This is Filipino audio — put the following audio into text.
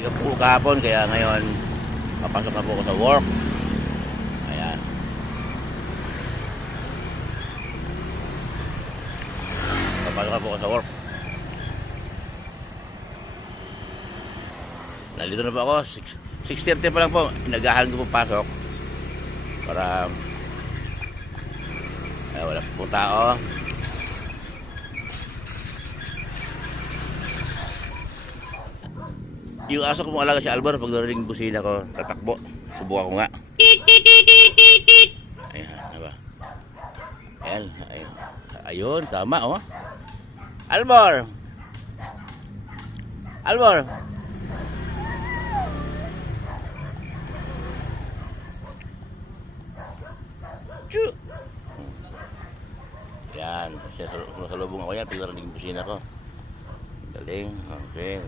Hindi ka po kahapon, kaya ngayon papasok na po ako sa work. Ayan. Papasok na po ako sa work. Nandito na po ako. 6:30 pa lang po. Inagahan ko po pasok. Para wala po tao. Yung aso ko mong alaga si Albert, pag narinig busina ko, tatakbo. Subukan ko nga. Ayan, diba? Ayan, ayun. Ayun, tama, oh. Albor! Albor! Chu! Ayan, sumasalubong ako yan, pag narinig busina ko. Galing, okay.